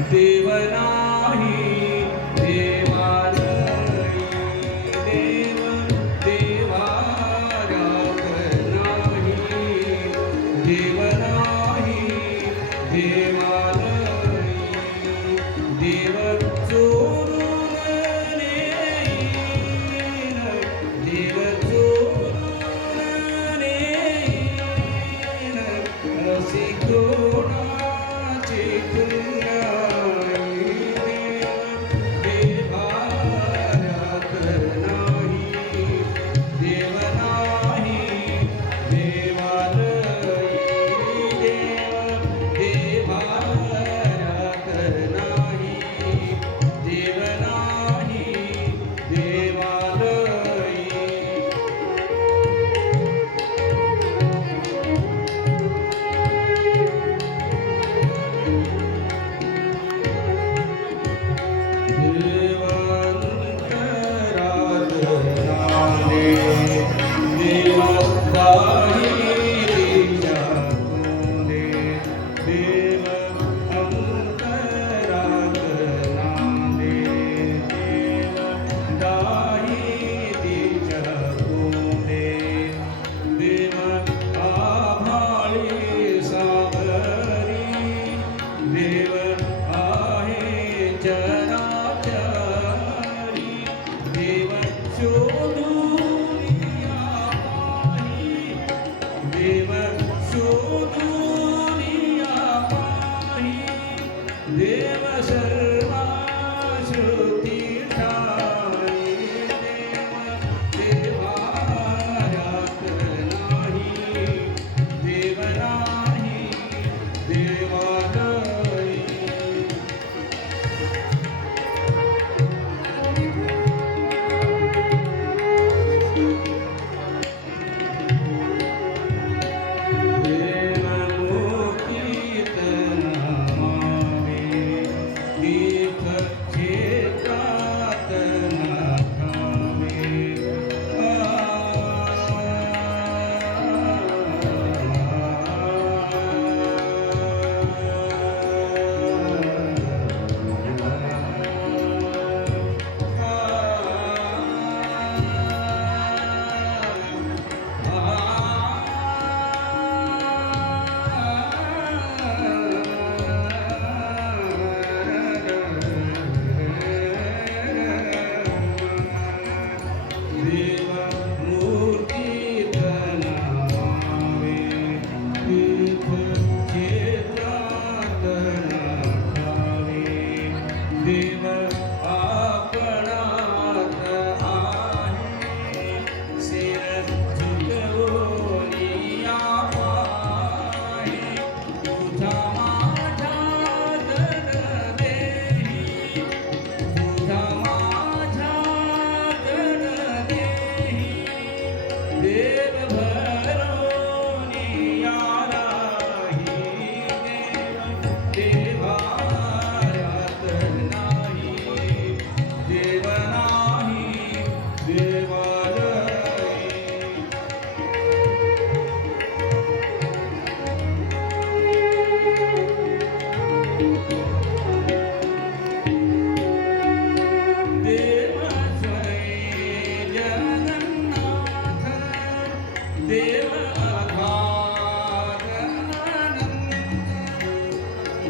देवनाही